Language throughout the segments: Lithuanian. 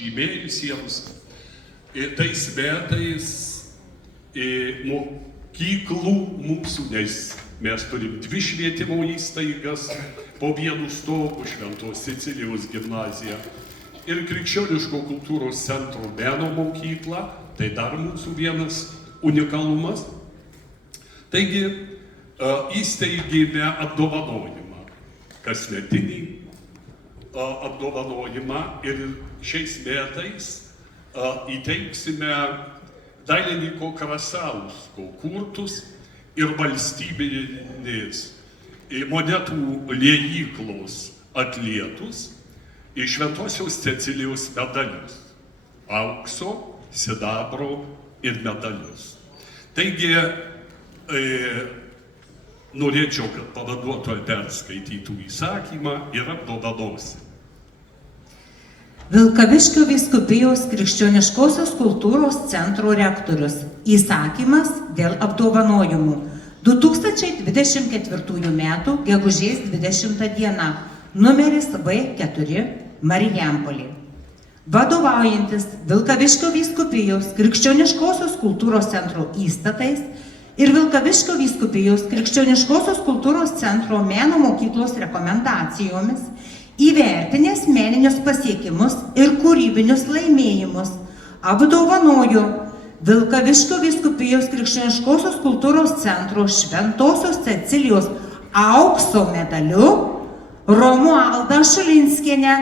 pasižymėjusiems tais metais mokyklų mūsų, nes mes turim 2 švietimo įstaigas po vienu stogu, Šventos Sicilijos gimnaziją ir Krikščioniško kultūros centro meno mokyklą, tai dar mūsų vienas unikalumas. Taigi įsteigėme apdovanojimą, kasmetinį apdovanojimą ir šiais metais įteiksime dailininko Krasausko kurtus ir valstybinės monetų liejyklos atlietus iš Šventosios Cecilijos medalius. Aukso, sidabro ir medalius. Taigi, norėčiau, kad pavaduotoja perskaitytų įsakymą ir apdovanosim. Vilkaviškio vyskupijos Krikščioniškosios kultūros centro rektorius. Įsakymas dėl apdovanojimų. 2024 m. gegužės 20 d. Numeris V4 Marijampolė. Vadovaujantis Vilkaviškio vyskupijos Krikščioniškosios kultūros centro įstatais ir Vilkaviškio vyskupijos Krikščioniškosios kultūros centro meno mokyklos rekomendacijomis, įvertinęs meninius pasiekimus ir kūrybinius laimėjimus, apdovanojo Vilkaviškio vyskupijos Krikščioniškosios kultūros centro Šventosios Cecilijos aukso medaliu Romualdą Šulinskienę,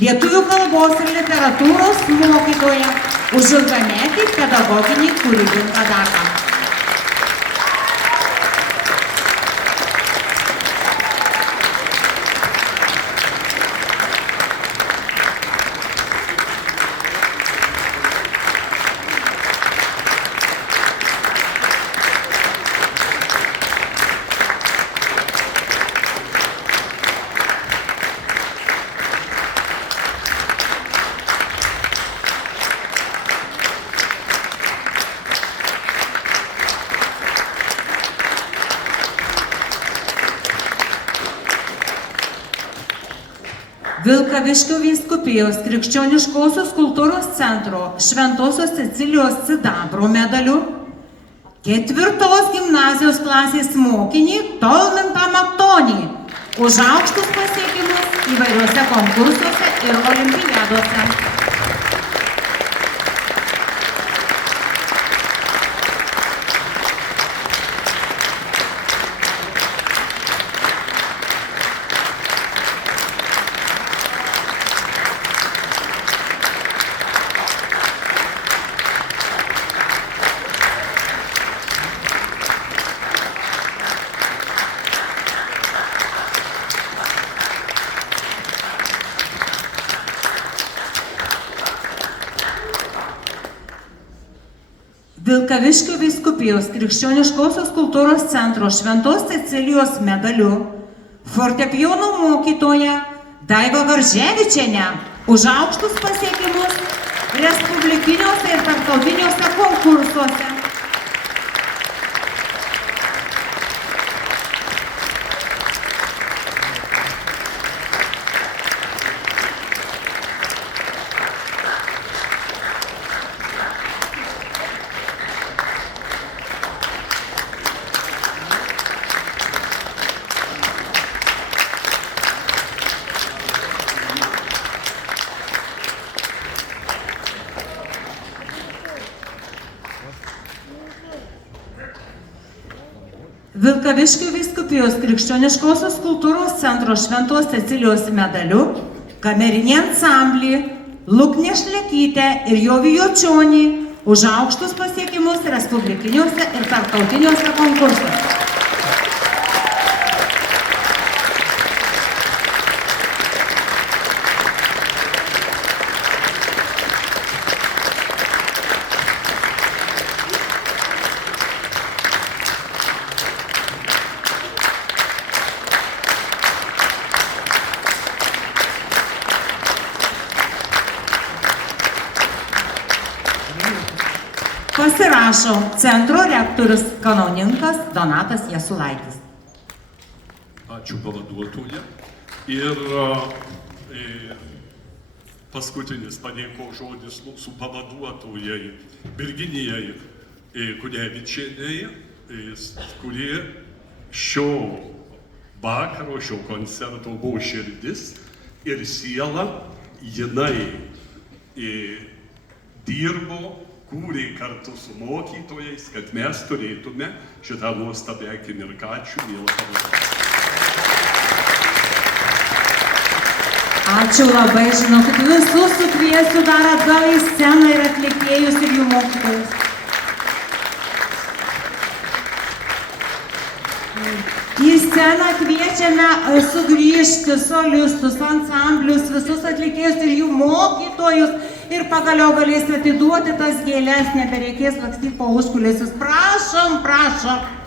lietuvių kalbos ir literatūros mokytoją, už ilgametį pedagoginį kūrybingą darbą. Vilkaviškio vyskupijos Krikščioniškosios kultūros centro Šventosios Cecilijos sidabro medaliu 4 gimnazijos klasės mokinį Tolmintą Matonį už aukštus pasiekimus įvairiuose konkursuose ir olimpiadose. Vilkaviškio vyskupijos Krikščioniškosios kultūros centro Šventos Cecilijos medaliu fortepijono mokytoja Daiva Varževičienė už aukštus pasiekimus respublikiniuose ir tarptautiniuose konkursuose. Vilkaviškio vyskupijos Krikščioniškosios kultūros centro Šventos Cecilijos medaliu kamerinį ansamblį Luknė Šlekytė ir Jovį Jočionį už aukštus pasiekimus respublikiniuose ir tarptautiniuose konkursuose. Pasirašo centro rektorius kanauninkas Donatas Jasulaitis. Ačiū pavaduotoja. Ir paskutinis padėkos žodis mūsų pavaduotojai Virginijai Kunevičienei, kurie šio vakaro, šio koncerto buvo širdis ir siela. Jinai dirbo, kūrė kartu su mokytojais, kad mes turėtume šitą nuostabią akimirką. Ačiū, miela pavaduotoja. Ačiū labai, žinokit, visus sukviesiu dar atgal į sceną ir atlikėjus ir jų mokytojus. Į sceną kviečiame sugrįžti solistus, ansamblius, visus atlikėjus ir jų mokytojus ir pagaliau galės atiduoti tas gėles, nebereikės lakstyti po užkulisius. Prašom, prašom.